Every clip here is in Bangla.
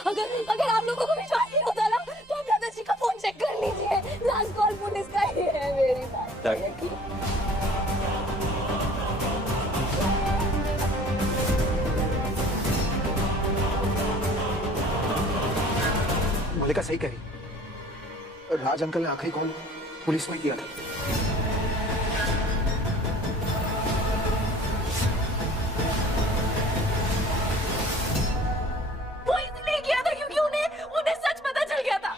अगर आप लोगों को विश्वास नहीं होता ना तो आप दादाजी का फोन चेक कर लीजिए। लास्ट कॉल पुलिस का ही है, मेरी बात पर यकीन। मलिका सही कही, राज अंकल ने आखिरी कॉल पुलिस को ही किया था। वो इसलिए किया था क्योंकि उन्हें सच पता चल गया था।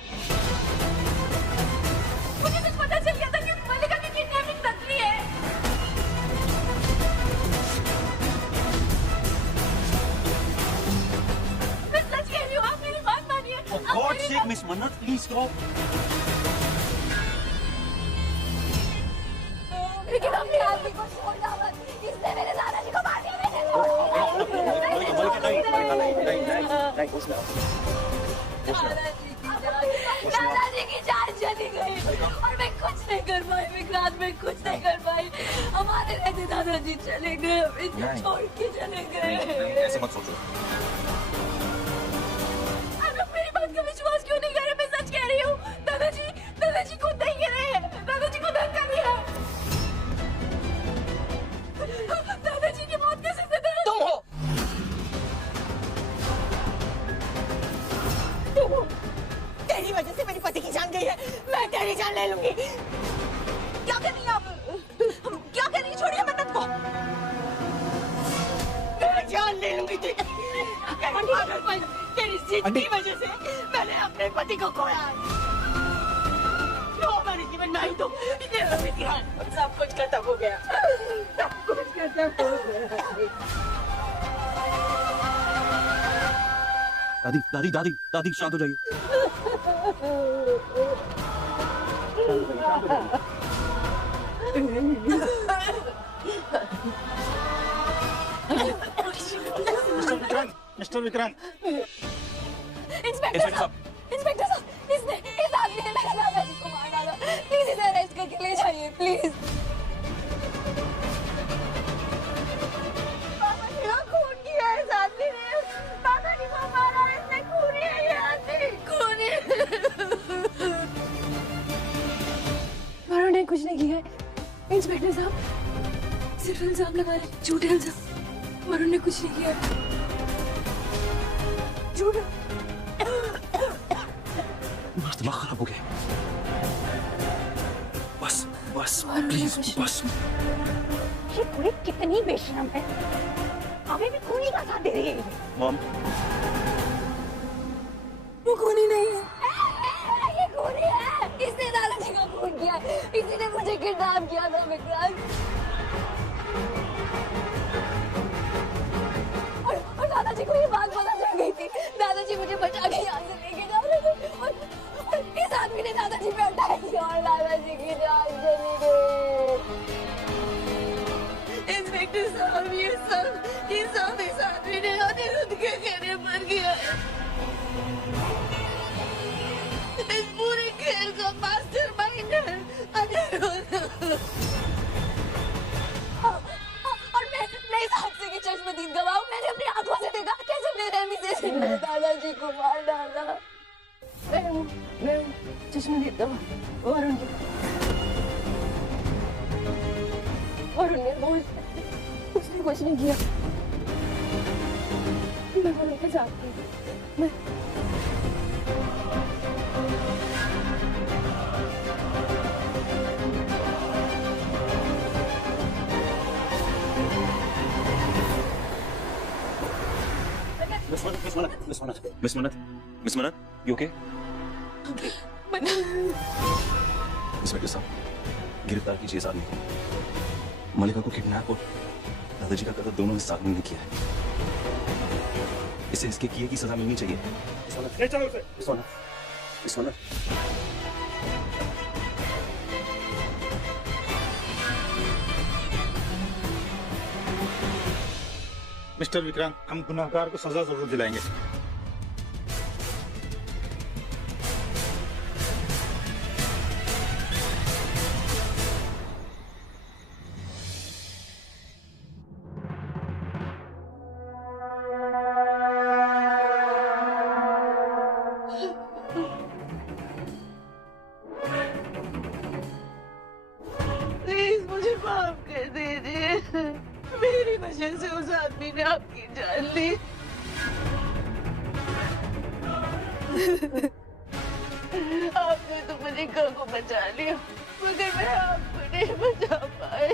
मुझे सच पता चल गया था कि मलिका की किडनैपिंग नकली है। मैं सच कह रही हूँ, आप मेरी बात मानिए। गॉड सेक मिस मन्नत, प्लीज स्टॉप। लेकिन अपने आदमी को छोड़ना मत, इसने मेरे दादाजी को मार दिया। दादाजी की जान चली गई और मैं कुछ नहीं कर पाई, विक्रांत मैं कुछ नहीं कर पाई। हमारे रहते दादाजी चले गए, हमें छोड़ के चले गए। ऐसे मत सोचो। आप लोग मेरी बात का विश्वास क्यों नहीं कर रहे? मैं सच कह रही हूँ, दादाजी खुद नहीं गिर रहे हैं, दादाजी को धक्का दिया। दादाजी की मौत कैसे से तुम हो? तेरी वजह से मेरी पति की जान गई है, मैं तेरी जान ले लूंगी। क्या कर रही हैं आप? क्या कर रही हैं? छोड़िए मन्नत को। मैं जान ले लूंगी तेरी जिद की वजह से मैंने अपने पति को खोया। हमारे जीवन में आई तो सब कुछ खत्म हो गया, सब कुछ खत्म हो गया। दादी दादी दादी दादी शांत हो जाइए। मिस्टर विक्रांत, इंस्पेक्टर साहब, इस आदमी ने मेरे दादाजी को मार डाला। प्लीज इसे अरेस्ट करके ले जाइए, प्लीज। दादाजी का खून किया है इस आदमी ने, दादाजी को मारा है इसने, खूनी है ये आदमी, खूनी। वरुण ने कुछ नहीं किया है इंस्पेक्टर साहब, सिर्फ इल्जाम लगा रहे, झूठे इल्जाम। वरुण ने कुछ नहीं किया, झूठा। दिमाग खराब हो गया। बस बस प्लीज बस। ये पूरी कितनी बेशरम है, अभी भी खूनी का साथ दे रही है। मॉम, वो खूनी नहीं है, ये खूनी है। इसने दादाजी का खून किया है, इसी ने मुझे किडनैप किया था विक्रांत। और दादाजी को ये बात पता चल गई थी, दादाजी मुझे बचा के यहाँ से लेके जा रहे थे और इस आदमी ने दादाजी पे अटैक किया और दादाजी की जान चली गई। इंस्पेक्टर साहब, ये सब इस आदमी ने अनिरुद्ध के कहने पर किया है। इस पूरे खेल का मास्टरमाइंड है अनिरुद्ध। और मैं इस हादसे के चश्मदीद गवाह हूं। मैंने अपनी आंखों से देखा कैसे बेरहमी से मेरे दादाजी को मार डाला। मैं चश्मदीद गवाह वरुण की। वरुण ने उसने कुछ नहीं किया। मैं वरुण के साथ थी। मैं Miss Manat, you okay? Inspector साहब, गिरफ्तार कीजिए इस आदमी को। मलिका को किडनैप और दादाजी का कत्ल दोनों इस आदमी ने किया है। इसे इसके किए की सजा मिलनी चाहिए। मिस्टर विक्रांत, हम गुनाहगार को सजा जरूर दिलाएंगे। माफ कर दीजिए, मेरी वजह से उस आदमी ने आपकी जान ली। आपने तो मलिका को बचा लिया, मगर मैं आपको नहीं बचा पाई।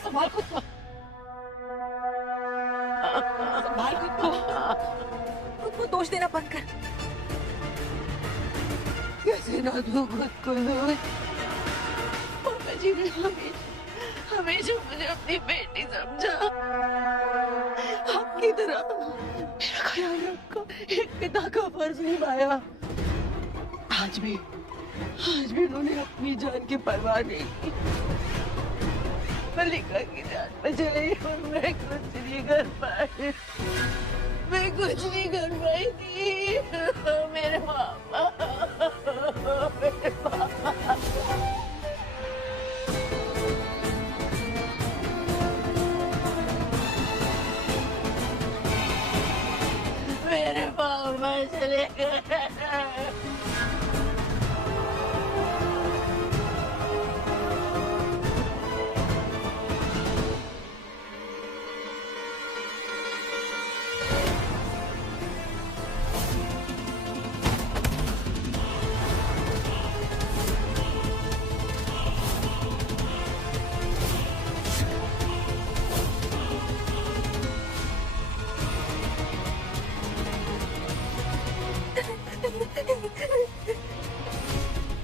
संभाल खुद को, संभाल खुद को दोष देना बंद कर। कैसे ना दूं खुद को दोष? पापा जी ने हमेशा मुझे अपनी बेटी समझा, आपकी तरह मेरा ख्याल रखा, एक पिता का फर्ज निभाया। आज भी उन्होंने अपनी जान की परवाह नहीं की। मलिका की जान बचाई और मैं कुछ नहीं कर पाई, मैं कुछ नहीं कर पाई थी। मेरे पापा, मेरे पापा। मेरे पापा चले गए।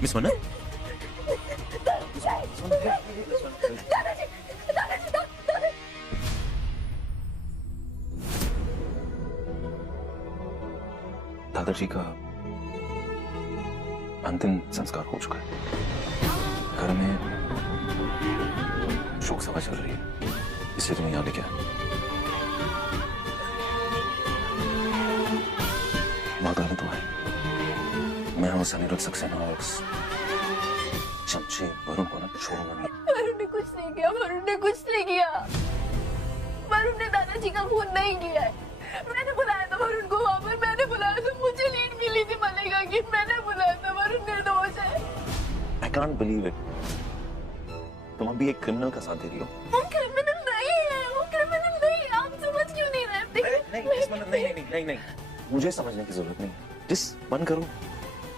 मिस मन्ना, दादाजी का अंतिम संस्कार हो चुका है। घर में शोक सभा चल रही है, इसलिए तुम्हें यहाँ लेके आया। माता ने तो है, मैं और अनिरुद्ध सक्सेना और चमचे वरुण को ना छोड़ूंगा नहीं। वरुण ने कुछ नहीं किया, वरुण ने कुछ नहीं किया। वरुण ने दादाजी का खून नहीं किया है। मैंने बुलाया था वरुण को वहाँ पर, मैंने बुलाया था, मुझे लीड मिली थी मलिका की, मैंने बुलाया था। वरुण निर्दोष है। I can't believe it. तुम अभी एक क्रिमिनल का साथ दे रही हो। वो क्रिमिनल नहीं है, वो क्रिमिनल नहीं है। आप समझ क्यों नहीं रहे? नहीं, मुझे समझने की जरूरत नहीं। जिस बंद करो,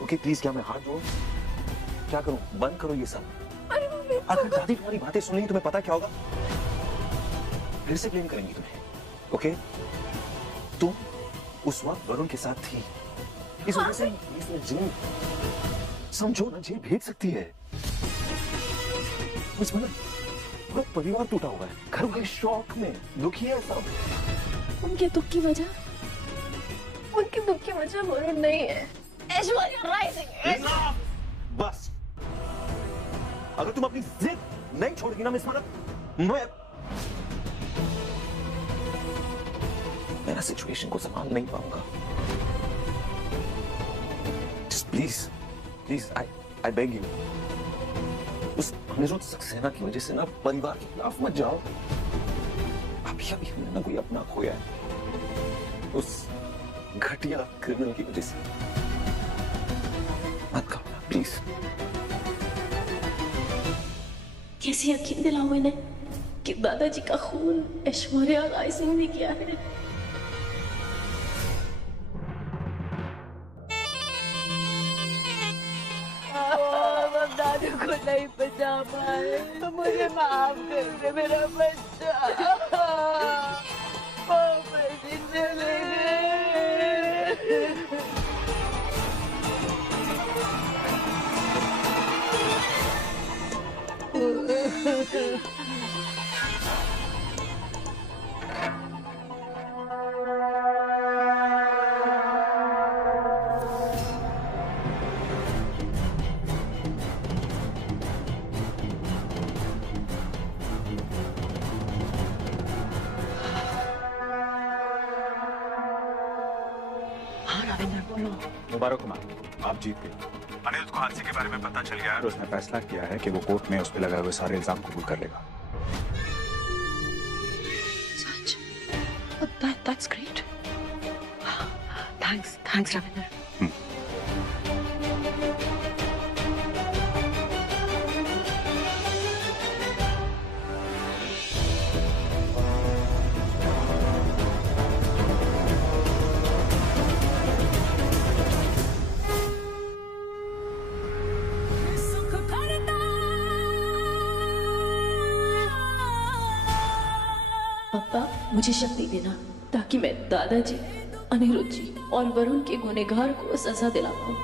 ओके प्लीज। क्या मैं हाथ जोड़ूं? क्या करूं? बंद करो ये सब। अगर दादी तुम्हारी बातें सुन लेंगी, तुम्हें पता क्या होगा? फिर से ब्लेम करेंगी तुम्हें, ओके? तुम उस वक्त वरुण के साथ थी, इस वजह से इसने जेल, समझो ना, जेल भेज सकती है। पूरा परिवार टूटा हुआ है, घर वाले शौक में दुखी है सब। उनके दुख की वजह वरुण नहीं है, ऐश्वर्या राय सिंह है। बस, अगर तुम अपनी जिद नहीं छोड़गी ना मिस मन्ना, मैं ना सिचुएशन को संभाल नहीं पाऊंगा। प्लीज आई बेग यू, उस अनिरुद्ध सक्सेना की वजह से ना परिवार के खिलाफ मत जाओ। अभी हमने ना कोई अपना खोया है, उस घटिया क्रिमिनल की वजह से। मत करो ना प्लीज। कैसे यकीन दिलाऊं इन्हें कि दादाजी का खून ऐश्वर्या राय सिंह ने किया है? दादू को नहीं बचा पाए तो मुझे माफ कर दे मेरा बच्चा। पापा जी चले गए। मुबारकबाद, आप जीत गए। अनिरुद्ध को हादसे के बारे में पता चल गया है और उसने फैसला किया है कि वो कोर्ट में उस पर लगाए हुए सारे इल्जाम कबूल कर लेगा। सच? That's great. Thanks, Ravinder. पापा मुझे शक्ति देना ताकि मैं दादाजी, अनिरुद्ध जी और वरुण के गुनहगार को सजा दिला पाऊं।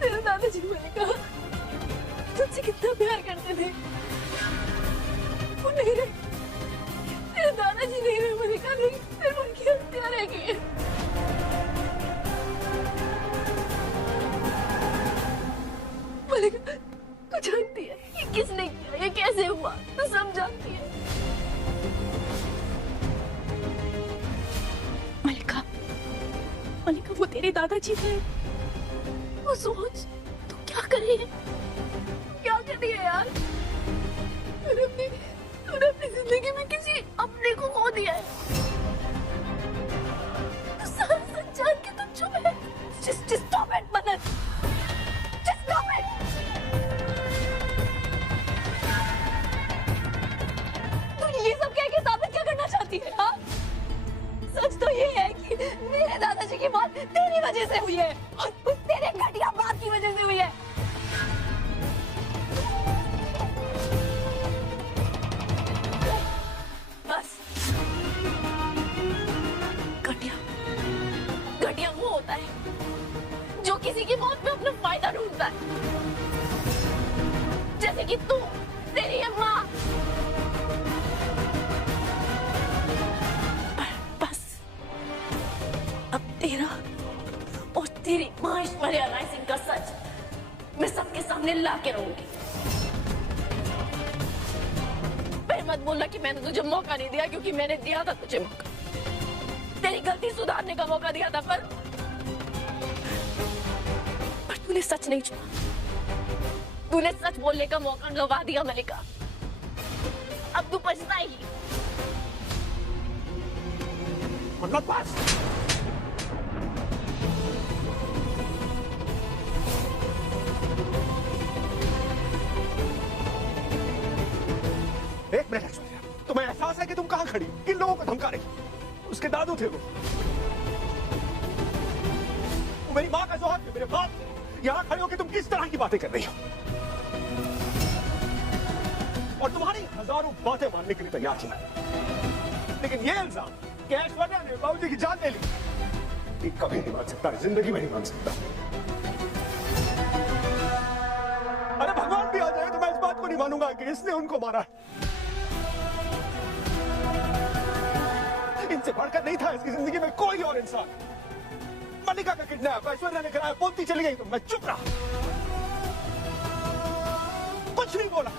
तेरे दादाजी मैंने कहा तुझसे कितना प्यार करते थे, वो नहीं रहे। तेरे दादाजी नहीं रहे, मैंने कहा नहीं, सिर्फ उनकी हत्या रह गई है। मलिका तू जानती है ये किसने किया, ये कैसे हुआ, तू सब जानती है। मलिका, मलिका वो तेरे दादाजी थे। वो सोच तू क्या कर रही है, क्या कर रही है यार। तूने अपनी जिंदगी में किसी अपने को खो दिया है। तू सारा सच जान के तू चुप है। Just stop it, Madan. Just stop it। तू ये सब कह के साबित क्या करना चाहती है? हाँ? सच तो ये है कि मेरे दादाजी की मौत तेरी वजह से हुई है और उस तेरे घटिया बात की वजह से हुई है। बस घटिया वो होता है जो किसी की मौत में अपना फायदा ढूंढता है, जैसे कि तू, तेरी अम्मा। तेरा और तेरी मां ऐश्वर्या राय सिंह का सच मैं सबके सामने ला के रहूंगी। फिर मत बोलना कि मैंने तुझे मौका नहीं दिया, क्योंकि मैंने दिया था तुझे मौका, तेरी गलती सुधारने का मौका दिया था, पर तूने सच नहीं चुना। तूने सच बोलने का मौका गवा दिया मलिका। अब तू पछताएगी। मतलब बस एक मिनट ऐश्वर्या, तुम्हें एहसास है कि तुम कहां खड़ी, किन लोगों को धमका रही? उसके दादू थे वो मेरी माँ का जोहर थे, मेरे बाप। यहां खड़े हो कि तुम किस तरह की बातें कर रही हो, और तुम्हारी हजारों बातें मानने के लिए तैयार थी, लेकिन ये इल्जाम कि ऐश्वर्या ने बाबूजी की जान ले ली, ये कभी नहीं मान सकता, जिंदगी में नहीं मान सकता। अरे भगवान भी आ जाए तो मैं इस बात को नहीं मानूंगा कि इसने उनको मारा है। इनसे बढ़कर नहीं था इसकी जिंदगी में कोई और इंसान। मलिका का किडनैप ऐश्वर्या ने कराया, बोलती चली गई तो मैं चुप रहा, कुछ नहीं बोला।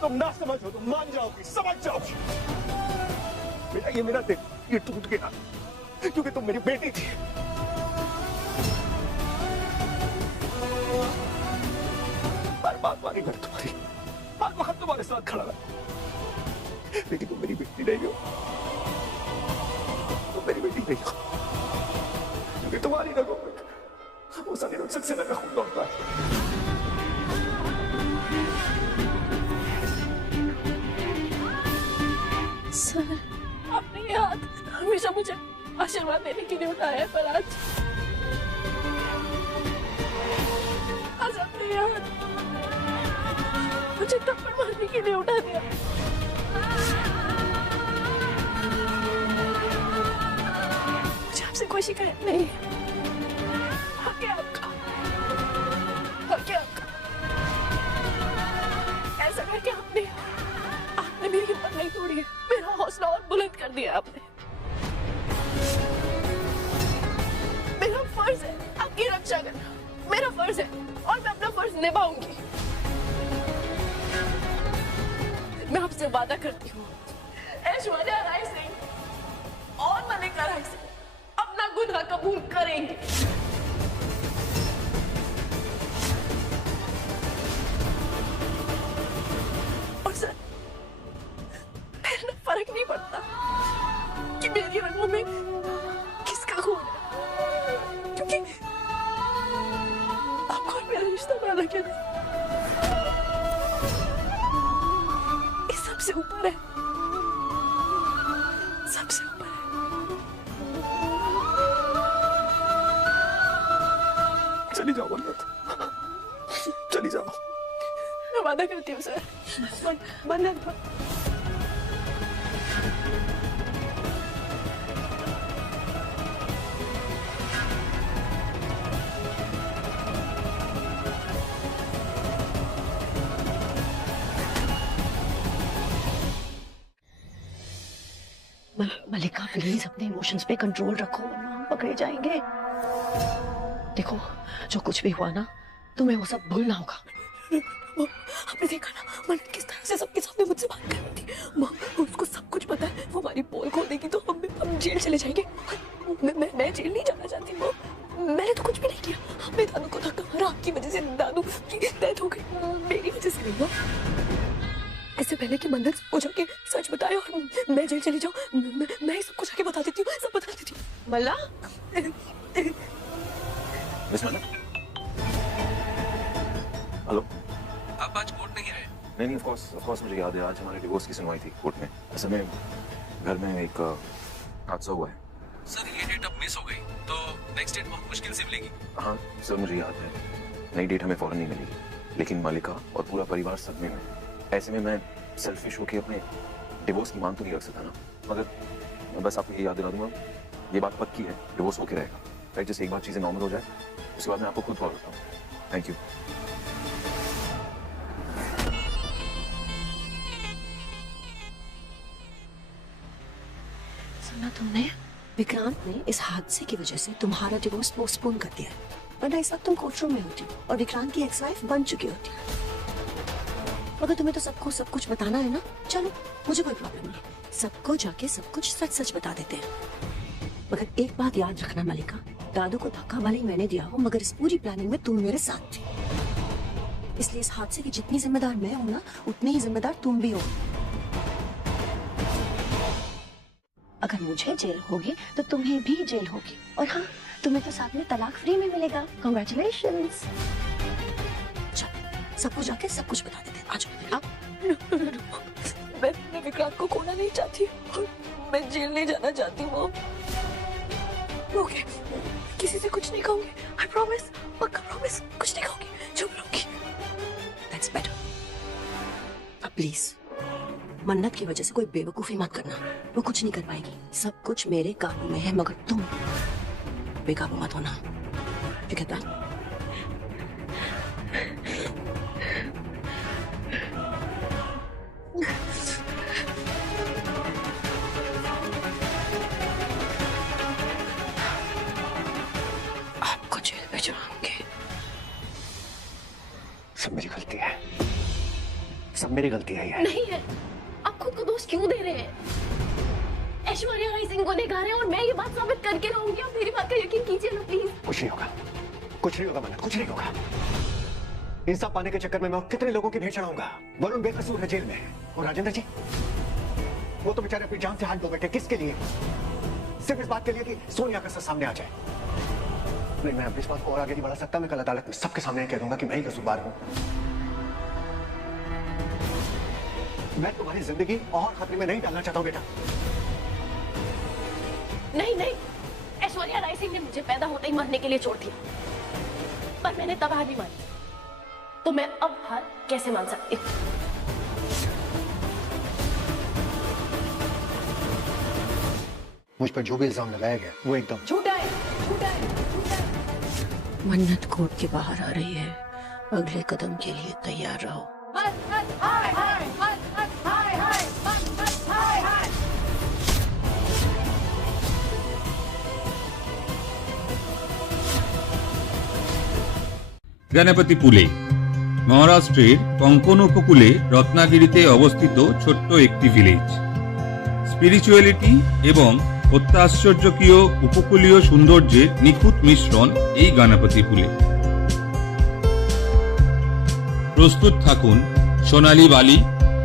तुम ना समझ हो, तुम मान जाओगी, समझ जाओगी। बेटा ये मेरा दिल ये टूट गया क्योंकि तुम मेरी बेटी थी। हर बात मारी मैं तुम्हारी, हर वक्त तुम्हारे साथ खड़ा रहा, लेकिन तुम मेरी बेटी नहीं हो, तुम मेरी बेटी नहीं हो, क्योंकि तुम्हारी रगों में वो अनिरुद्ध सक्सेना का खून दौड़ता है। सर, आपने ये हाथ हमेशा मुझे आशीर्वाद देने के लिए उठाया है, पर आज आपने ये हाथ मुझे थप्पड़ मारने के लिए उठा दिया। मुझे आपसे कोई शिकायत नहीं है, हक है आपका, हक है आपका। ऐसा करके आपने मेरी हिम्मत नहीं तोड़ी है, मेरा हौसला और बुलंद कर दिया आपने। मेरा फर्ज है आपकी रक्षा करना, मेरा फर्ज है और मैं अपना फर्ज निभाऊंगी। मैं आपसे वादा करती हूँ, ऐश्वर्या राय सिंह मालिका राय से अपना गुनाह कबूल करेंगे। और सर, मेरा फर्क नहीं पड़ता कि मेरी रगों में किसका खून है, क्योंकि आपको और मेरा रिश्ता बड़ा लगे नहीं, इस सबसे ऊपर है, सबसे ऊपर है। चली जाओ मन्नत, चली जाओ। मैं वादा करती हूँ सर, मन्नत। मलिका प्लीज अपने इमोशंस पे कंट्रोल रखो, वरना हम पकड़े जाएंगे। देखो, जो कुछ भी हुआ ना, तुम्हें वो सब भूलना होगा। आपने देखा ना मन्नत किस तरह से सबके सामने मुझसे बात कर रही थी। उसको सब कुछ पता है, वो हमारी पोल खोल देगी तो हम जेल चले जाएंगे। मैं जेल नहीं जाना चाहती। वो मैंने तो कुछ भी नहीं किया। हमने दादू को धक्का मारा, आपकी वजह से दादू की डेथ हो गई, मेरी वजह से नहीं हुआ। इससे पहले कि मन्नत को जाके सच बताए और मैं जेल चली जाऊं, मैं ही सबको जाके बता देती हूँ, सब बता देती हूँ। मल्ला, मिस मन्नत, हेलो। आप आज कोर्ट नहीं आए? नहीं, ऑफ कोर्स मुझे याद है, आज हमारे डिवोर्स की सुनवाई थी कोर्ट में। असल में घर में एक हादसा हुआ है। सर, ये डेट अब मिस हो गई तो नेक्स्ट डेट बहुत मुश्किल से मिलेगी। हाँ सर, मुझे याद है, नई डेट हमें फौरन नहीं मिलेगी, लेकिन मालिका और पूरा परिवार सदमे में। ऐसे में मैं सेल्फिश होकर अपने डिवोर्स की मांग तो नहीं रख सकता ना, मगर मैं बस आपको ये याद दिला दूंगा, ये बात पक्की है, डिवोर्स होके रहेगा। राइट, जैसे एक बार चीजें नॉर्मल हो जाए उसके बाद मैं आपको खुद कॉल करता हूँ। Thank you. सुना तुमने? विक्रांत ने इस हादसे की वजह से तुम्हारा डिवोर्स पोस्टपोन कर दिया है, वरना इस वक्त तुम कोर्ट रूम में होती और विक्रांत की एक्स वाइफ बन चुकी होती। मगर तुम्हें तो सबको सब कुछ बताना है ना, चलो मुझे कोई प्रॉब्लम नहीं, सबको जाके सब कुछ सच सच बता देते हैं। मगर एक बात याद रखना मलिका, दादू को धक्का भले ही मैंने दिया हो, मगर इस पूरी प्लानिंग में तुम मेरे साथ थी, इसलिए इस हादसे की जितनी जिम्मेदार मैं हूं ना, उतनी ही जिम्मेदार तुम भी हो। अगर मुझे जेल होगी तो तुम्हें भी जेल होगी, और हाँ, तुम्हें तो साथ में तलाक फ्री में मिलेगा। कांग्रेचुलेशंस। चलो सबको जाके सब कुछ बता देते हैं, आ जाओ। मैं विक्रांत को खोना नहीं चाहती और मैं जेल नहीं जाना चाहती। वो ओके, किसी से कुछ नहीं कहूंगी, आई प्रॉमिस, पक्का प्रॉमिस, कुछ नहीं कहूंगी, चुप रहूंगी। That's better. अब प्लीज मन्नत की वजह से कोई बेवकूफी मत करना, वो कुछ नहीं कर पाएगी, सब कुछ मेरे काबू में है, मगर तुम बेकाबू मत होना। You get that? आपको जेल भिजवाऊंगी। सब मेरी गलती है, सब मेरी गलती है ये। नहीं है, आप खुद को दोष क्यों दे रहे हैं? ऐश्वर्या राय सिंह गुनहगार है और मैं ये बात साबित करके रहूंगी। आप मेरी बात का यकीन कीजिए ना प्लीज। कुछ नहीं होगा, कुछ नहीं होगा मन्नत, कुछ नहीं होगा। इंसाफ पाने के चक्कर में मैं कितने लोगों की भेंट चढ़ाऊंगा। वरुण बेकसूर है जेल में, और राजेंद्र जी वो तो बेचारे अपनी जान से हाथ धो बैठे। किसके लिए? सिर्फ इस बात के लिए कि सोनिया का सच सामने आ जाए। नहीं, मैं अपनी इस बात को और आगे नहीं बढ़ा सकता। मैं कल अदालत में सबके सामने कह दूंगा कि मैं ही कसूरवार हूं। मैं तुम्हारी जिंदगी और खतरे में नहीं डालना चाहता हूं बेटा। नहीं नहीं, ऐश्वर्या राय सिंह ने मुझे पैदा होते ही मरने के लिए छोड़ दिया, पर मैंने तब हार नहीं मानी, तो मैं अब हार कैसे मान सकती हूँ? मुझ पर जो भी इल्जाम लगाया गया वो एकदम झूठा है, झूठा है, झूठा है। मन्नत कोर्ट के बाहर आ रही है, अगले कदम के लिए तैयार रहो। গণপতিপুলে মহারাষ্ট্রের কোঙ্কণ উপকূলে রত্নাগিরিতে অবস্থিত ছোট্ট একটি ভিলেজ। স্পিরিচুয়ালিটি এবং অত্যাশ্চর্যকীয় উপকূলীয় সৌন্দর্যের নিখুঁত মিশ্রণ এই গণপতিপুলে। প্রস্তুত থাকুন সোনালী বালি,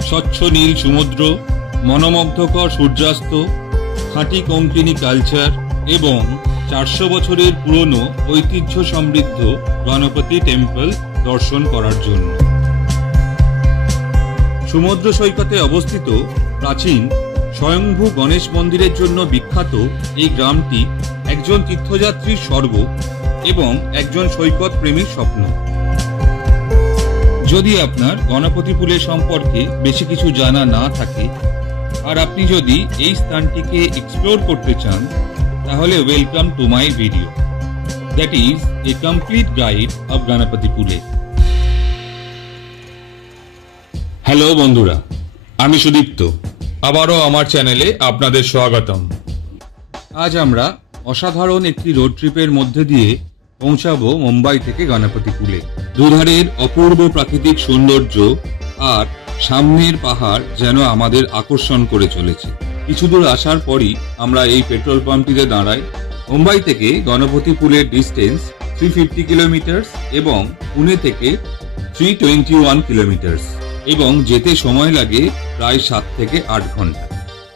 স্বচ্ছ নীল সমুদ্র, মনোমুগ্ধকর সূর্যাস্ত, খাঁটি কোঙ্কণী কালচার এবং 400 বছরের পুরনো ঐতিহ্য সমৃদ্ধ গণপতি টেম্পল দর্শন করার জন্য। সমুদ্র সৈকতে অবস্থিত প্রাচীন স্বয়ংভূ গণেশ মন্দিরের জন্য বিখ্যাত এই গ্রামটি একজন তীর্থযাত্রীর স্বর্গ এবং একজন সৈকত প্রেমীর স্বপ্ন। যদি আপনার গণপতিপুলে সম্পর্কে বেশি কিছু জানা না থাকে আর আপনি যদি এই স্থানটিকে এক্সপ্লোর করতে চান, তাহলে welcome to my video, that is a complete guide of Ganpatipule. Hello বন্ধুরা, আমি সুদীপ্ত, আবারও আমার চ্যানেলে আপনাদের স্বাগতম। আজ আমরা অসাধারণ একটি রোড ট্রিপের মধ্যে দিয়ে পৌঁছাবো মুম্বাই থেকে গণপতিপুলে। দুধারের অপূর্ব প্রাকৃতিক সৌন্দর্য আর সামনের পাহাড় যেন আমাদের আকর্ষণ করে চলেছে। কিছু দূর আসার পরই আমরা এই পেট্রোল পাম্পটিতে দাঁড়াই। মুম্বাই থেকে গণপতিপুলের ডিস্টেন্স 350 কিলোমিটার্স এবং পুনে থেকে 321 কিলোমিটার্স এবং যেতে সময় লাগে প্রায় 7 থেকে 8 ঘন্টা।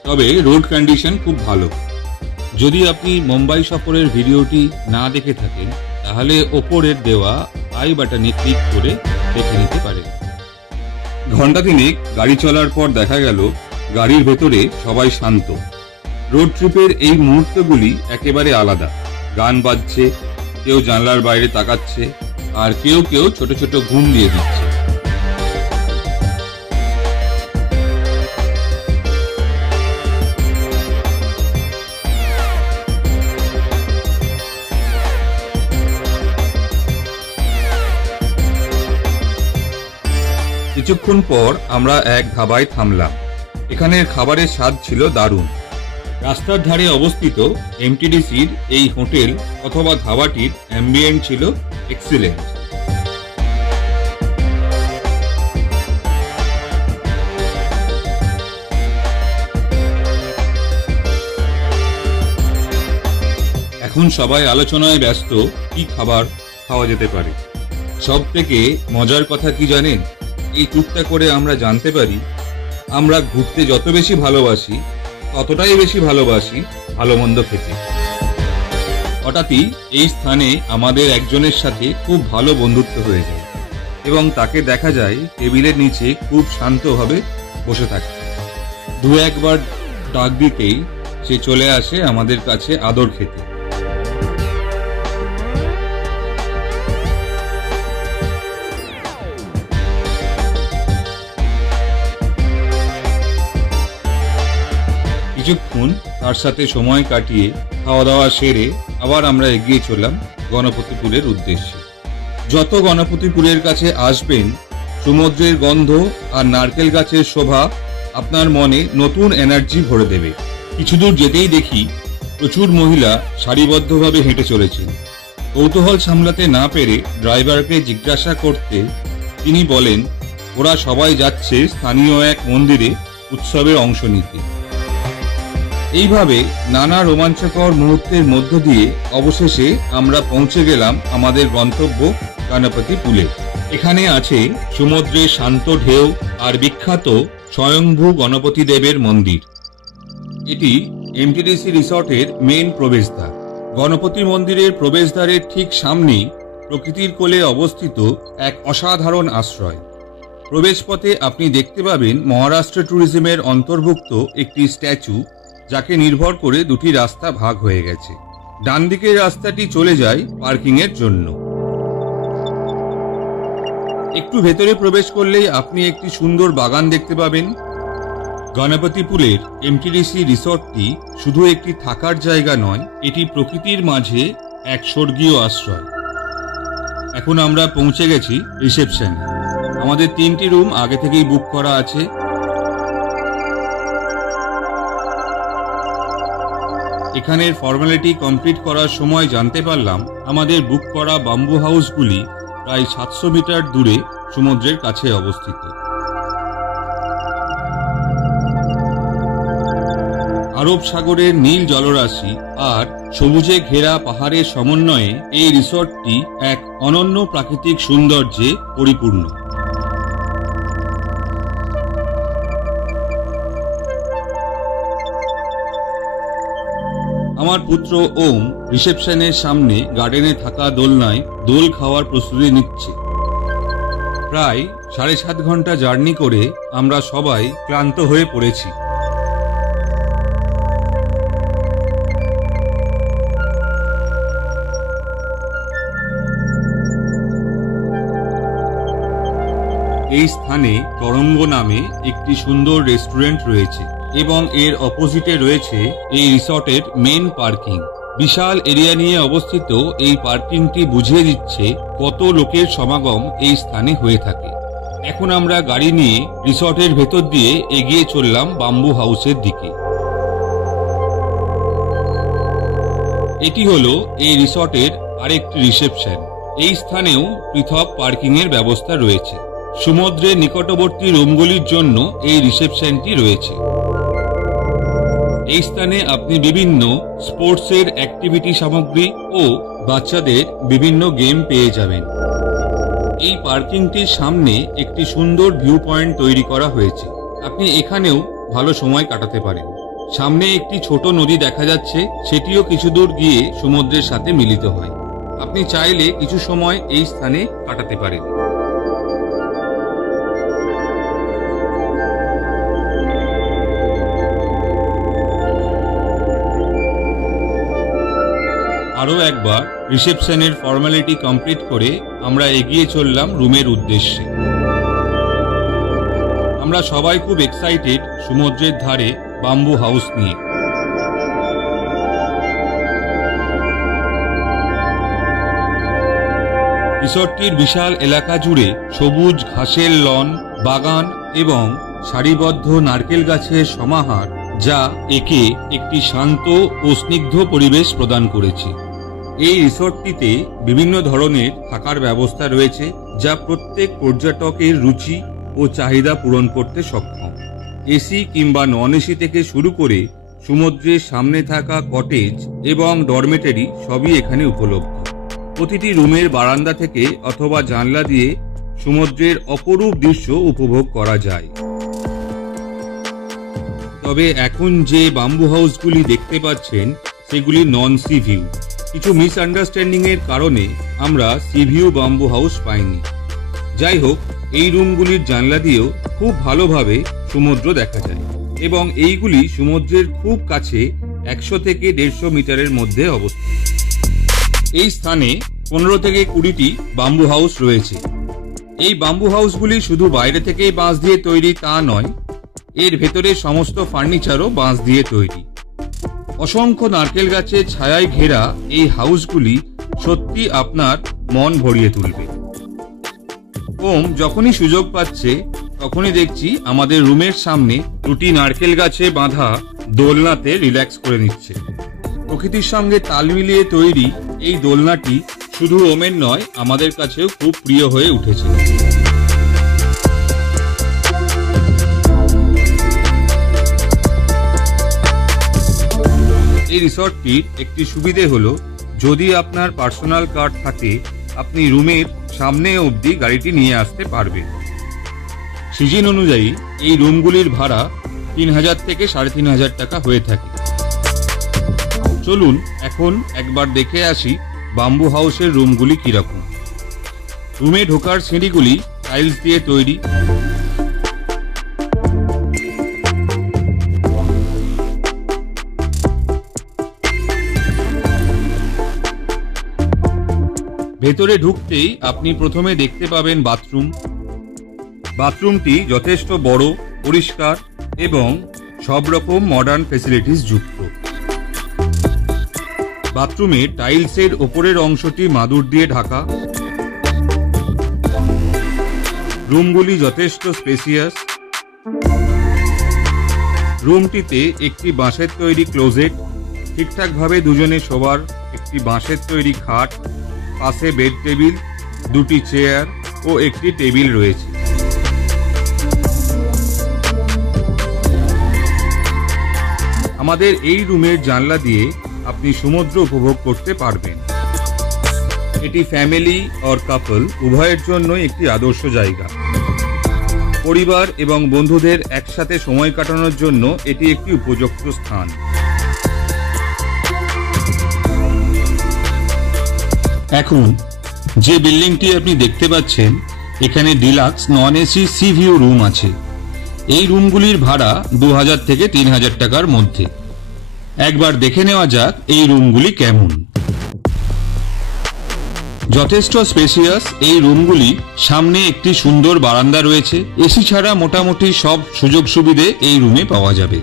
তবে রোড কন্ডিশন খুব ভালো। যদি আপনি মুম্বাই সফরের ভিডিওটি না দেখে থাকেন, তাহলে ওপরের দেওয়া আই বাটনে ক্লিক করে দেখে নিতে পারেন। ঘন্টা তিনেক গাড়ি চলার পর দেখা গেল গাড়ির ভেতরে সবাই শান্ত। রোড ট্রিপের এই মুহূর্তগুলি একেবারে আলাদা। গান বাজছে, কেউ জানলার বাইরে তাকাচ্ছে, আর কেউ কেউ ছোট ছোট ঘুম দিয়ে দিচ্ছে। কিছুক্ষণ পর আমরা এক ধাবায় থামলাম। এখানের খাবারের স্বাদ ছিল দারুণ। রাস্তার ধারে অবস্থিত এমটিডিসির এই হোটেল অথবা ধাবাটির অ্যাম্বিয়েন্ট ছিল এক্সিলেন্ট। এখন সবাই আলোচনায় ব্যস্ত কি খাবার খাওয়া যেতে পারে। সব থেকে মজার কথা কি জানেন? এই ট্যুরটা করে আমরা জানতে পারি আমরা ঘুরতে যত বেশি ভালোবাসি, ততটাই বেশি ভালোবাসি ভালো মন্দ খেতে। হঠাৎই এই স্থানে আমাদের একজনের সাথে খুব ভালো বন্ধুত্ব হয়ে যায় এবং তাকে দেখা যায় টেবিলের নিচে খুব শান্তভাবে বসে থাকে। দু একবার ডাক দিতেই সে চলে আসে আমাদের কাছে আদর খেতে। কিছুক্ষণ তার সাথে সময় কাটিয়ে খাওয়া দাওয়া সেরে আবার আমরা এগিয়ে চললাম গণপতিপুলের উদ্দেশ্যে। যত গণপতিপুলের কাছে আসবেন, সমুদ্রের গন্ধ আর নারকেল গাছের শোভা আপনার মনে নতুন এনার্জি ভরে দেবে। কিছু দূর যেতেই দেখি প্রচুর মহিলা সারিবদ্ধভাবে হেঁটে চলেছেন। কৌতূহল সামলাতে না পেরে ড্রাইভারকে জিজ্ঞাসা করতে তিনি বলেন ওরা সবাই যাচ্ছে স্থানীয় এক মন্দিরে উৎসবের অংশ নিতে। এইভাবে নানা রোমাঞ্চকর মুহূর্তের মধ্য দিয়ে অবশেষে আমরা পৌঁছে গেলাম আমাদের গন্তব্য গণপতিপুলে। এখানে আছে সমুদ্রের শান্ত ঢেউ আর বিখ্যাত স্বয়ংভূ গণপতি দেবের মন্দির। এটি এমটিডিসি রিসর্টের মেইন প্রবেশদ্বার। গণপতি মন্দিরের প্রবেশদ্বারের ঠিক সামনেই প্রকৃতির কোলে অবস্থিত এক অসাধারণ আশ্রয়। প্রবেশপথে আপনি দেখতে পাবেন মহারাষ্ট্র ট্যুরিজমের অন্তর্ভুক্ত একটি স্ট্যাচু, যাকে নির্ভর করে দুটি রাস্তা ভাগ হয়ে গেছে। ডান দিকের রাস্তাটি চলে যায় পার্কিং এর জন্য। একটু ভেতরে প্রবেশ করলেই আপনি একটি সুন্দর বাগান দেখতে পাবেন। গণপতিপুলের এমটিডিসি রিসর্টটি শুধু একটি থাকার জায়গা নয়, এটি প্রকৃতির মাঝে এক স্বর্গীয় আশ্রয়। এখন আমরা পৌঁছে গেছি রিসেপশনে। আমাদের 3টি রুম আগে থেকেই বুক করা আছে। এখানের ফর্মালিটি কমপ্লিট করার সময় জানতে পারলাম আমাদের বুক করা বাম্বু হাউসগুলি প্রায় 700 মিটার দূরে সমুদ্রের কাছে অবস্থিত। আরব সাগরের নীল জলরাশি আর সবুজে ঘেরা পাহাড়ের সমন্বয়ে এই রিসর্টটি এক অনন্য প্রাকৃতিক সৌন্দর্যে পরিপূর্ণ। আমার পুত্র ওম রিসেপশনের সামনে গার্ডেনে থাকা দোলনায় দোল খাওয়ার প্রস্তুতি নিচ্ছে। প্রায় 7.5 ঘন্টা জার্নি করে আমরা সবাই ক্লান্ত হয়ে পড়েছি। এই স্থানে তরঙ্গ নামে একটি সুন্দর রেস্টুরেন্ট রয়েছে এবং এর অপোজিটে রয়েছে এই রিসর্টের মেন পার্কিং। বিশাল এরিয়া নিয়ে অবস্থিত এই পার্কিংটি বুঝিয়ে দিচ্ছে কত লোকের সমাগম এই স্থানে হয়ে থাকে। এখন আমরা গাড়ি নিয়ে রিসর্টের ভেতর দিয়ে এগিয়ে চললাম বাম্বু হাউসের দিকে। এটি হলো এই রিসর্টের আরেকটি রিসেপশন। এই স্থানেও পৃথক পার্কিং এর ব্যবস্থা রয়েছে। সমুদ্রের নিকটবর্তী রুমগুলির জন্য এই রিসেপশনটি রয়েছে। এই স্থানে আপনি বিভিন্ন স্পোর্টসের অ্যাক্টিভিটি সামগ্রী ও বাচ্চাদের বিভিন্ন গেম পেয়ে যাবেন। এই পার্কিংটির সামনে একটি সুন্দর ভিউ পয়েন্ট তৈরি করা হয়েছে। আপনি এখানেও ভালো সময় কাটাতে পারেন। সামনে একটি ছোট নদী দেখা যাচ্ছে, সেটিও কিছু দূর গিয়ে সমুদ্রের সাথে মিলিত হয়। আপনি চাইলে কিছু সময় এই স্থানে কাটাতে পারেন। আরও একবার রিসেপশনের ফর্মালিটি কমপ্লিট করে আমরা এগিয়ে চললাম রুমের উদ্দেশ্যে। আমরা সবাই খুব এক্সাইটেড সমুদ্রের ধারে বাম্বু হাউস নিয়ে। রিসর্টটির বিশাল এলাকা জুড়ে সবুজ ঘাসের লন, বাগান এবং সারিবদ্ধ নারকেল গাছের সমাহার, যা একে একটি শান্ত ও স্নিগ্ধ পরিবেশ প্রদান করেছে। এই রিসর্টটিতে বিভিন্ন ধরনের থাকার ব্যবস্থা রয়েছে, যা প্রত্যেক পর্যটকের রুচি ও চাহিদা পূরণ করতে সক্ষম। এসি কিংবা নন এসি থেকে শুরু করে সমুদ্রের সামনে থাকা কটেজ এবং ডরমেটরি সবই এখানে উপলব্ধ। প্রতিটি রুমের বারান্দা থেকে অথবা জানলা দিয়ে সমুদ্রের অপরূপ দৃশ্য উপভোগ করা যায়। তবে এখন যে বাম্বু হাউসগুলি দেখতে পাচ্ছেন সেগুলি নন সি ভিউ। কিছু মিসআন্ডারস্ট্যান্ডিং এর কারণে আমরা সি ভিউ বাম্বু হাউস পাইনি। যাই হোক, এই রুমগুলির জানলা দিয়েও খুব ভালোভাবে সমুদ্র দেখা যায় এবং এইগুলি সমুদ্রের খুব কাছে 100 থেকে 150 মিটারের মধ্যে অবস্থিত। এই স্থানে 15 থেকে 20টি বাম্বু হাউস রয়েছে। এই বাম্বু হাউসগুলি শুধু বাইরে থেকেই বাঁশ দিয়ে তৈরি তা নয়, এর ভেতরে সমস্ত ফার্নিচারও বাঁশ দিয়ে তৈরি। অসংখ্য নারকেল গাছের ছায়ায় ঘেরা এই হাউসগুলি সত্যি আপনার মন ভরিয়ে তুলবে। ওম যখনই সুযোগ পাচ্ছে তখনই দেখছি আমাদের রুমের সামনে 2টি নারকেল গাছে বাঁধা দোলনাতে রিল্যাক্স করে নিচ্ছে। প্রকৃতির সঙ্গে তাল মিলিয়ে তৈরি এই দোলনাটি শুধু ওমের নয়, আমাদের কাছেও খুব প্রিয় হয়ে উঠেছে। এই রিসর্টটির একটি সুবিধে হলো, যদি আপনার পার্সোনাল কার থাকে আপনি রুমের সামনে অবধি গাড়িটি নিয়ে আসতে পারবেন। সিজন অনুযায়ী এই রুমগুলির ভাড়া 3000 থেকে 3500 টাকা হয়ে থাকে। চলুন এখন একবার দেখে আসি বাম্বু হাউসের রুমগুলি কিরকম। রুমে ঢোকার সিঁড়িগুলি টাইলস দিয়ে তৈরি। ভেতরে ঢুকতেই আপনি প্রথমে দেখতে পাবেন বাথরুম। বাথরুমটি যথেষ্ট বড়, পরিষ্কার এবং সব রকম মডার্ন ফ্যাসিলিটিস যুক্ত। বাথরুমে টাইলসের ওপরের অংশটি মাদুর দিয়ে ঢাকা। রুমগুলি যথেষ্ট স্পেসিয়াস। রুমটিতে একটি বাঁশের তৈরি ক্লোজেট, ঠিকঠাকভাবে দুজনে শোবার একটি বাঁশের তৈরি খাট, পাশে বেড টেবিল, 2টি চেয়ার ও একটি টেবিল রয়েছে। আমাদের এই রুমের জানলা দিয়ে আপনি সমুদ্র উপভোগ করতে পারবেন। এটি ফ্যামিলি অর কাপল উভয়ের জন্যই একটি আদর্শ জায়গা। পরিবার এবং বন্ধুদের একসাথে সময় কাটানোর জন্য এটি একটি উপযুক্ত স্থান। এখন যে বিল্ডিংটি আপনি দেখতে পাচ্ছেন, এখানে deluxe non AC C view room আছে। এই রুমগুলির ভাড়া 2000 থেকে 3000 টাকার মধ্যে। একবার দেখে নেওয়া যাক এই রুমগুলি কেমন। যথেষ্ট স্পেসিয়াস এই রুমগুলি, সামনে একটি সুন্দর বারান্দা রয়েছে। এসি ছাড়া মোটামুটি সব সুযোগ সুবিধে এই রুমে পাওয়া যাবে।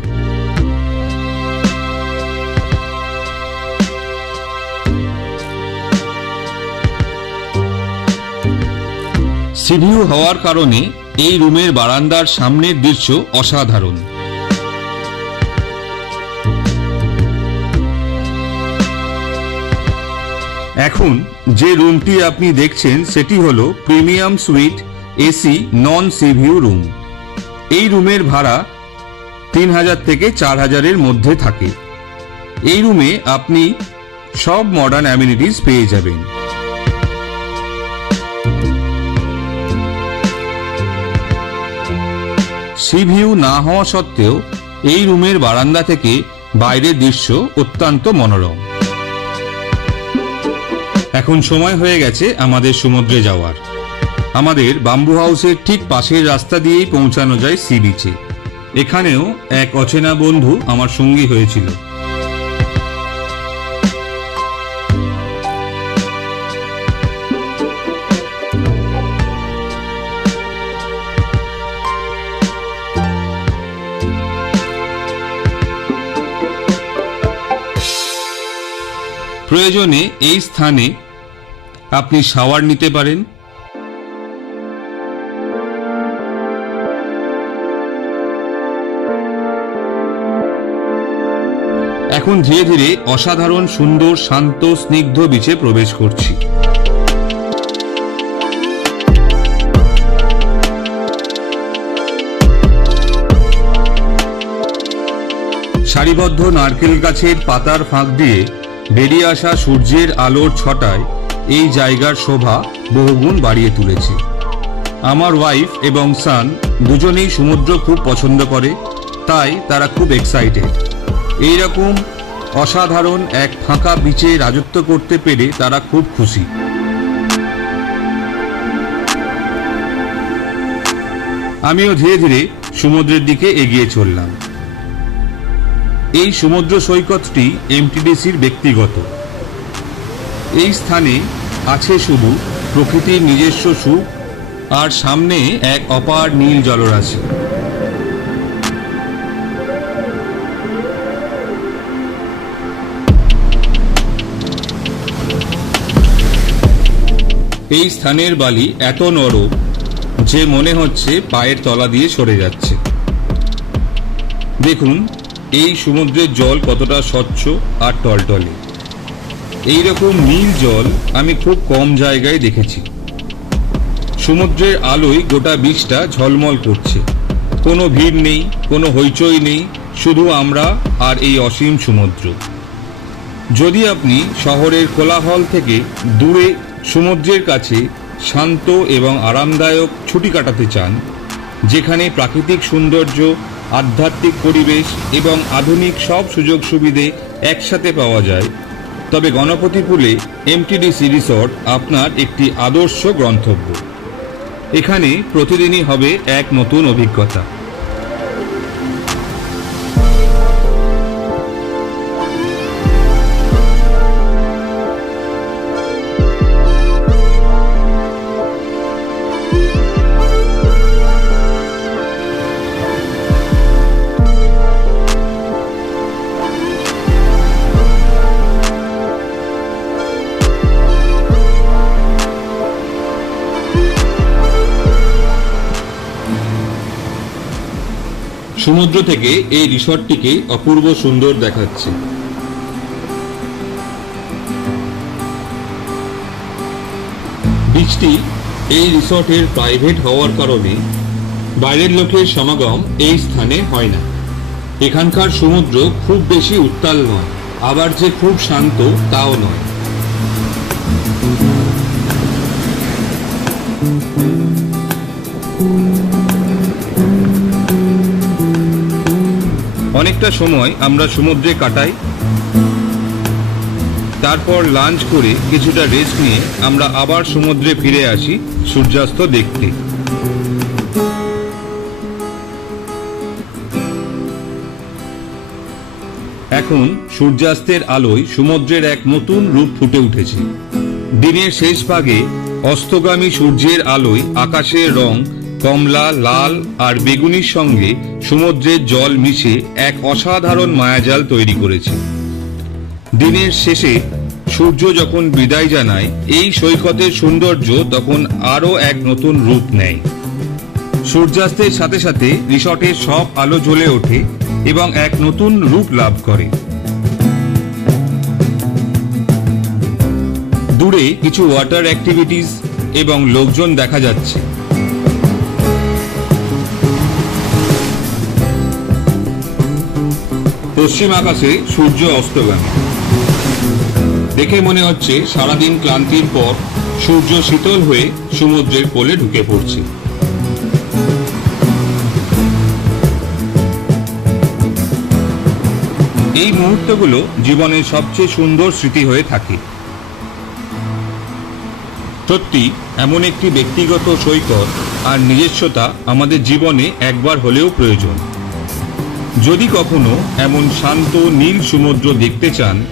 সিভিউ হওয়ার কারণে এই রুমের বারান্দার সামনের দৃশ্য অসাধারণ। এখন যে রুমটি আপনি দেখছেন সেটি হলো premium sweet AC non sea view room. এই রুমের ভাড়া 3000 থেকে 4000-এর মধ্যে থাকে। এই রুমে আপনি সব মডার্ন অ্যামিনিটিস পেয়ে যাবেন। সি ভিউ না হওয়া সত্ত্বেও এই রুমের বারান্দা থেকে বাইরের দৃশ্য অত্যন্ত মনোরম। এখন সময় হয়ে গেছে আমাদের সমুদ্রে যাওয়ার। আমাদের বাম্বু হাউসের ঠিক পাশের রাস্তা দিয়েই পৌঁছানো যায় সি বিচে। এখানেও এক অচেনা বন্ধু আমার সঙ্গী হয়েছিল। প্রয়োজনে এই স্থানে আপনি শাওয়ার নিতে পারেন। এখন ধীরে ধীরে অসাধারণ সুন্দর শান্ত স্নিগ্ধ বিচে প্রবেশ করছি। সারিবদ্ধ নারকেল গাছের পাতার ফাঁক দিয়ে বেরিয়ে আসা সূর্যের আলোর ছটায় এই জায়গার শোভা বহুগুণ বাড়িয়ে তুলেছে। আমার ওয়াইফ এবং সান দুজনেই সমুদ্র খুব পছন্দ করে, তাই তারা খুব এক্সাইটেড। এইরকম অসাধারণ এক ফাঁকা বিচে রাজত্ব করতে পেরে তারা খুব খুশি। আমিও ধীরে ধীরে সমুদ্রের দিকে এগিয়ে চললাম। এই সমুদ্র সৈকতটি এমটিডিসির ব্যক্তিগত। এই স্থানে আছে শুধু প্রকৃতির নিজস্ব সুখ আর সামনে এক অপার নীল জলরাশি। এই স্থানের বালি এত নরম যে মনে হচ্ছে পায়ের তলা দিয়ে সরে যাচ্ছে। দেখুন এই সমুদ্রের জল কতটা স্বচ্ছ আর টলটলে। এইরকম নীল জল আমি খুব কম জায়গায় দেখেছি। সমুদ্রের আলোয় গোটা বিচটা ঝলমল করছে। কোনো ভিড় নেই, কোনো হইচই নেই, শুধু আমরা আর এই অসীম সমুদ্র। যদি আপনি শহরের কোলাহল থেকে দূরে সমুদ্রের কাছে শান্ত এবং আরামদায়ক ছুটি কাটাতে চান, যেখানে প্রাকৃতিক সৌন্দর্য, আধ্যাত্মিক পরিবেশ এবং আধুনিক সব সুযোগ সুবিধে একসাথে পাওয়া যায়, তবে গণপতিপুলে এমটিডিসি রিসর্ট আপনার একটি আদর্শ গন্তব্য। এখানে প্রতিদিনই হবে এক নতুন অভিজ্ঞতা। সমুদ্র থেকে এই রিসর্টটিকে অপূর্ব সুন্দর দেখাচ্ছে। বিচটি এই রিসর্টের প্রাইভেট হওয়ার কারণে বাইরের লোকের সমাগম এই স্থানে হয় না। এখানকার সমুদ্র খুব বেশি উত্তাল নয়, আবার যে খুব শান্ত তাও নয়। অনেকটা সময় আমরা সমুদ্রে কাটাই, তারপর লাঞ্চ করে কিছুটা রেস্ট নিয়ে আমরা আবার সমুদ্রে ফিরে আসি সূর্যাস্ত দেখতে। এখন সূর্যাস্তের আলোয় সমুদ্রের এক নতুন রূপ ফুটে উঠেছে। দিনের শেষ ভাগে অস্তগামী সূর্যের আলোয় আকাশের রং কমলা, লাল আর বেগুনির সঙ্গে সমুদ্রের জল মিশে এক অসাধারণ মায়াজাল তৈরি করেছে। দিনের শেষে সূর্য যখন বিদায় জানায়, এই সৈকতের সৌন্দর্য তখন আরও এক নতুন রূপ নেয়। সূর্যাস্তের সাথে সাথে রিসর্টের সব আলো জ্বলে ওঠে এবং এক নতুন রূপ লাভ করে। দূরে কিছু ওয়াটার অ্যাক্টিভিটিস এবং লোকজন দেখা যাচ্ছে। পশ্চিম আকাশে সূর্য অস্তগামী, দেখে মনে হচ্ছে সারাদিন ক্লান্তির পর সূর্য শীতল হয়ে সমুদ্রের কোলে ঢুকে পড়ছে। এই মুহূর্তগুলো জীবনের সবচেয়ে সুন্দর স্মৃতি হয়ে থাকে। সত্যি এমন একটি ব্যক্তিগত সৈকত আর নিজস্বতা আমাদের জীবনে একবার হলেও প্রয়োজন। যদি কখনো এমন শান্ত নীল সমুদ্র দেখতে চান,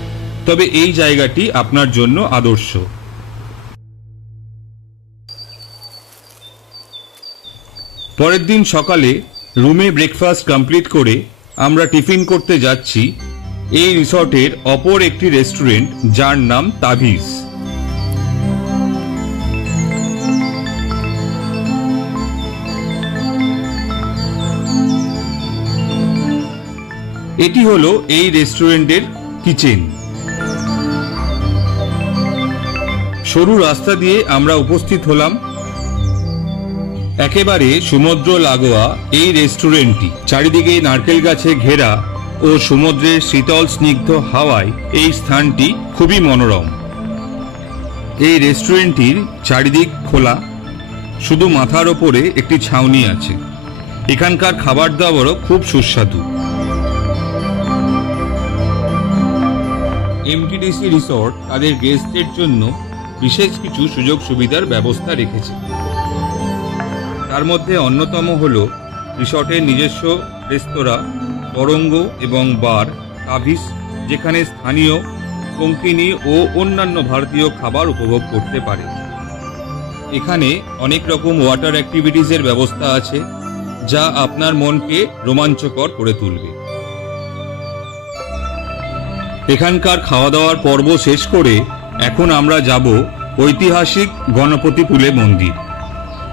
তবে এই জায়গাটি আপনার জন্য আদর্শ। পরের দিন সকালে রুমে ব্রেকফাস্ট কমপ্লিট করে আমরা টিফিন করতে যাচ্ছি এই রিসর্টের অপর একটি রেস্টুরেন্ট, যার নাম তাভিস। এটি হলো এই রেস্টুরেন্টের কিচেন। সরু রাস্তা দিয়ে আমরা উপস্থিত হলাম। একেবারে সমুদ্র লাগোয়া এই রেস্টুরেন্টটি, চারিদিকে নারকেল গাছে ঘেরা ও সমুদ্রের শীতল স্নিগ্ধ হাওয়ায় এই স্থানটি খুবই মনোরম। এই রেস্টুরেন্টটির চারিদিক খোলা, শুধু মাথার ওপরে একটি ছাউনি আছে। এখানকার খাবার দাবারও খুব সুস্বাদু। এমটিডিসি রিসর্ট তাদের গেস্টদের জন্য বিশেষ কিছু সুযোগ সুবিধার ব্যবস্থা রেখেছে। তার মধ্যে অন্যতম হল রিসর্টের নিজস্ব রেস্তোরাঁ, তরঙ্গ এবং বার তাভিস, যেখানে স্থানীয় কোঙ্কণি ও অন্যান্য ভারতীয় খাবার উপভোগ করতে পারে। এখানে অনেক রকম ওয়াটার অ্যাক্টিভিটিসের ব্যবস্থা আছে, যা আপনার মনকে রোমাঞ্চকর করে তুলবে। এখানকার খাওয়া দাওয়ার পর্ব শেষ করে এখন আমরা যাব ঐতিহাসিক গণপতিপুলে মন্দির,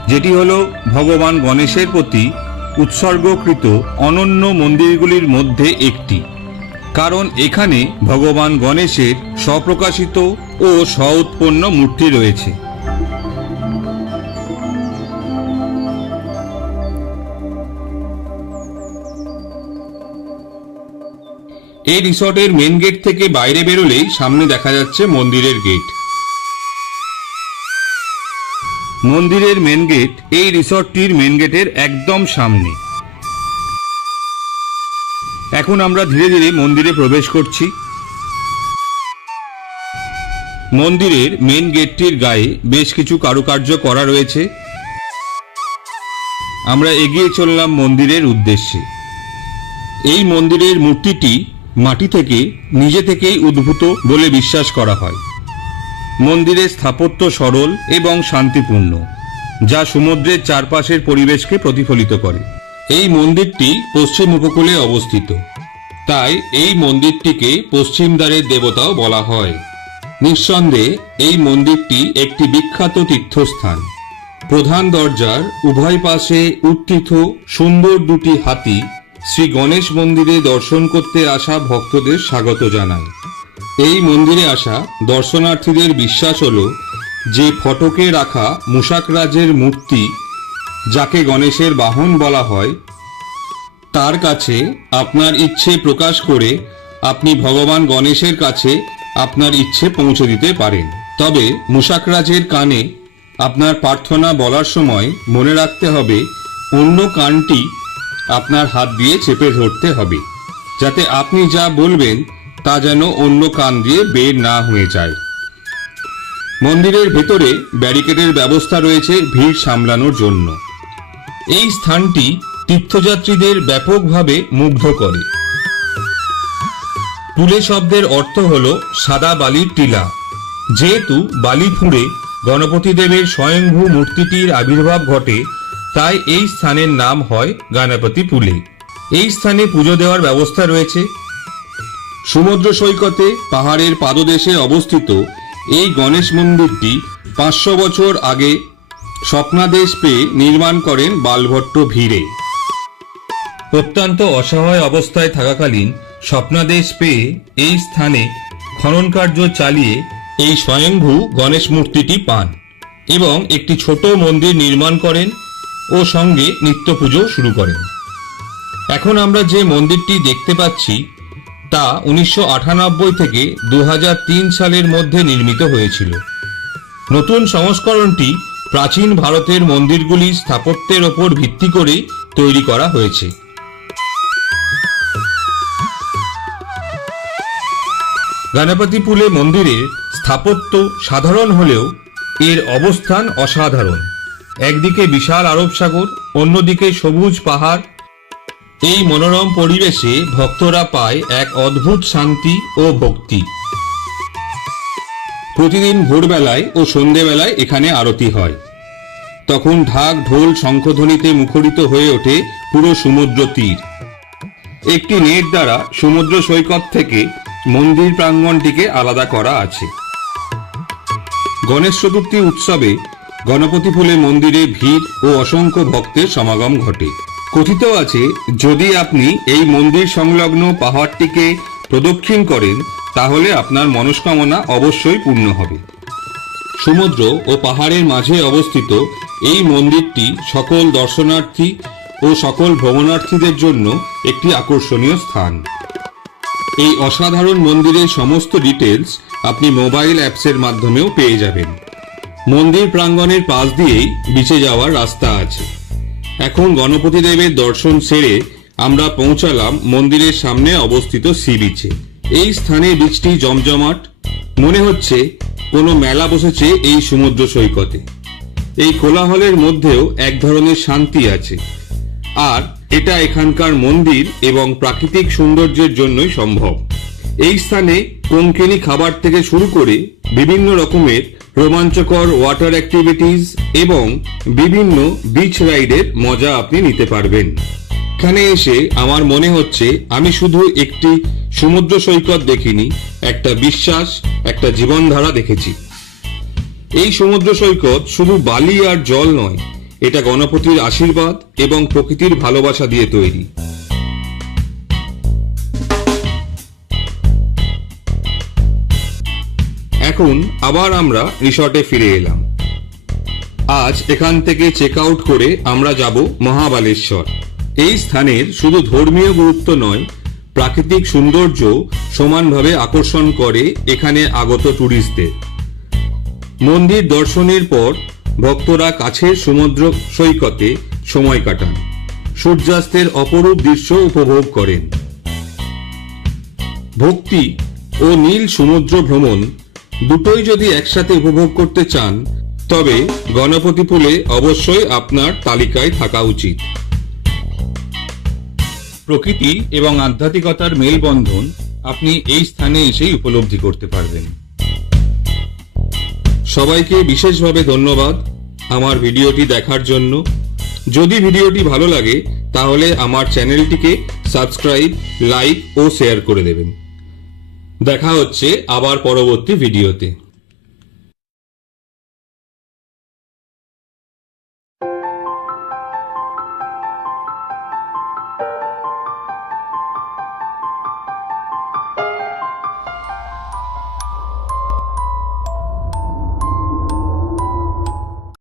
যেটি হলো ভগবান গণেশের প্রতি উৎসর্গকৃত অনন্য মন্দিরগুলির মধ্যে একটি। কারণ এখানে ভগবান গণেশের স্বপ্রকাশিত ও স্ব-উৎপন্ন মূর্তি রয়েছে। এই রিসর্টের মেন গেট থেকে বাইরে বেরোলেই সামনে দেখা যাচ্ছে মন্দিরের গেট। মন্দিরের মেন গেট এই রিসর্টটির মেন গেটের একদম সামনে। এখন আমরা ধীরে ধীরে মন্দিরে প্রবেশ করছি। মন্দিরের মেন গেটটির গায়ে বেশ কিছু কারুকার্য করা রয়েছে। আমরা এগিয়ে চললাম মন্দিরের উদ্দেশ্যে। এই মন্দিরের মূর্তিটি মাটি থেকে নিজে থেকেই উদ্ভূত বলে বিশ্বাস করা হয়। মন্দিরের স্থাপত্য সরল এবং শান্তিপূর্ণ, যা সমুদ্রের চারপাশের পরিবেশকে প্রতিফলিত করে। এই মন্দিরটি পশ্চিম উপকূলে অবস্থিত, তাই এই মন্দিরটিকে পশ্চিম দ্বারের দেবতাও বলা হয়। নিঃসন্দেহে এই মন্দিরটি একটি বিখ্যাত তীর্থস্থান। প্রধান দরজার উভয় পাশে উত্থিত সুন্দর দুটি হাতি শ্রী গণেশ মন্দিরে দর্শন করতে আসা ভক্তদের স্বাগত জানায়। এই মন্দিরে আসা দর্শনার্থীদের বিশ্বাস হলো যে ফটকে রাখা মূষাকরাজের মূর্তি, যাকে গণেশের বাহন বলা হয়, তার কাছে আপনার ইচ্ছে প্রকাশ করে আপনি ভগবান গণেশের কাছে আপনার ইচ্ছে পৌঁছে দিতে পারেন। তবে মূষাকরাজের কানে আপনার প্রার্থনা বলার সময় মনে রাখতে হবে অন্য কানটি আপনার হাত দিয়ে চেপে ধরতে হবে, যাতে আপনি যা বলবেন তা যেন অন্য কান দিয়ে বের না হয়ে যায়। মন্দিরের ভেতরে ব্যারিকেডের ব্যবস্থা রয়েছে ভিড় সামলানোর জন্য। এই স্থানটি তীর্থযাত্রীদের ব্যাপকভাবে মুগ্ধ করে। পুলে শব্দের অর্থ হল সাদা বালির টিলা। যেহেতু বালি ফুঁড়ে গণপতি দেবের স্বয়ংভূ মূর্তিটির আবির্ভাব ঘটে, তাই এই স্থানের নাম হয় গণপতি পুলে। এই স্থানে পুজো দেওয়ার ব্যবস্থা রয়েছে। সমুদ্র সৈকতে পাহাড়ের পাদদেশে অবস্থিত এই গণেশ মন্দিরটি 500 বছর আগে স্বপ্নাদেশ পেয়ে নির্মাণ করেন বালভট্ট ভিড়ে। অত্যন্ত অসহায় অবস্থায় থাকাকালীন স্বপ্নাদেশ পেয়ে এই স্থানে খনন কার্য চালিয়ে এই স্বয়ংভূ গণেশ মূর্তিটি পান এবং একটি ছোট মন্দির নির্মাণ করেন ও সঙ্গে নিত্য পুজো শুরু করেন। এখন আমরা যে মন্দিরটি দেখতে পাচ্ছি তা 1998 থেকে 2003 সালের মধ্যে নির্মিত হয়েছিল। নতুন সংস্করণটি প্রাচীন ভারতের মন্দিরগুলির স্থাপত্যের ওপর ভিত্তি করে তৈরি করা হয়েছে। গণপতিপুলে মন্দিরের স্থাপত্য সাধারণ হলেও এর অবস্থান অসাধারণ। একদিকে বিশাল আরব সাগর, অন্যদিকে সবুজ পাহাড়। এই মনোরম পরিবেশে ভক্তরা পায় এক অদ্ভুত শান্তি ও ভক্তি। প্রতিদিন ভোরবেলায় ও সন্ধেবেলায় এখানে আরতি হয়। তখন ঢাক ঢোল শঙ্খধ্বনিতে মুখরিত হয়ে ওঠে পুরো সমুদ্র তীর। একটি নেট দ্বারা সমুদ্র সৈকত থেকে মন্দির প্রাঙ্গণটিকে আলাদা করা আছে। গণেশ চতুর্থী উৎসবে গণপতিপুলে মন্দিরে ভিড় ও অসংখ্য ভক্তের সমাগম ঘটে। কথিত আছে, যদি আপনি এই মন্দির সংলগ্ন পাহাড়টিকে প্রদক্ষিণ করেন তাহলে আপনার মনস্কামনা অবশ্যই পূর্ণ হবে। সমুদ্র ও পাহাড়ের মাঝে অবস্থিত এই মন্দিরটি সকল দর্শনার্থী ও সকল ভ্রমণার্থীদের জন্য একটি আকর্ষণীয় স্থান। এই অসাধারণ মন্দিরের সমস্ত ডিটেলস আপনি মোবাইল অ্যাপসের মাধ্যমেও পেয়ে যাবেন। মন্দির প্রাঙ্গণের পাশ দিয়েই বিচে যাওয়ার রাস্তা আছে। এখন গণপতি দেবের দর্শন সেরে আমরা পৌঁছালাম মন্দিরের সামনে অবস্থিত সি বিচে। এই স্থানে বিচটি জমজমাট, মনে হচ্ছে কোনো মেলা বসেছে এই সমুদ্র সৈকতে। এই কোলাহলের মধ্যেও এক ধরনের শান্তি আছে, আর এটা এখানকার মন্দির এবং প্রাকৃতিক সৌন্দর্যের জন্যই সম্ভব। এই স্থানে কোঙ্কেনি খাবার থেকে শুরু করে বিভিন্ন রকমের রোমাঞ্চকর ওয়াটার অ্যাক্টিভিটিস এবং বিভিন্ন বিচ রাইডের মজা আপনি নিতে পারবেন। এখানে এসে আমার মনে হচ্ছে আমি শুধু একটি সমুদ্র সৈকত দেখিনি, একটা বিশ্বাস, একটা জীবনধারা দেখেছি। এই সমুদ্র সৈকত শুধু বালি আর জল নয়, এটা গণপতির আশীর্বাদ এবং প্রকৃতির ভালোবাসা দিয়ে তৈরি। এখন আবার আমরা রিসর্টে ফিরে এলাম। আজ এখান থেকে চেক আউট করে আমরা যাব মহাবালেশ্বর। এই স্থানের শুধু ধর্মীয় গুরুত্ব নয়, প্রাকৃতিক সৌন্দর্য সমানভাবে আকর্ষণ করে এখানে আগত ট্যুরিস্টদের। মন্দির দর্শনের পর ভক্তরা কাছের সমুদ্র সৈকতে সময় কাটান, সূর্যাস্তের অপরূপ দৃশ্য উপভোগ করেন। ভক্তি ও নীল সমুদ্র ভ্রমণ দুটোই যদি একসাথে উপভোগ করতে চান তবে গণপতিপুলে অবশ্যই আপনার তালিকায় থাকা উচিত। প্রকৃতি এবং আধ্যাত্মিকতার মেলবন্ধন আপনি এই স্থানে এসেই উপলব্ধি করতে পারবেন। সবাইকে বিশেষভাবে ধন্যবাদ আমার ভিডিওটি দেখার জন্য। যদি ভিডিওটি ভালো লাগে তাহলে আমার চ্যানেলটিকে সাবস্ক্রাইব, লাইক ও শেয়ার করে দেবেন। দেখা হচ্ছে আবার পরবর্তী ভিডিওতে।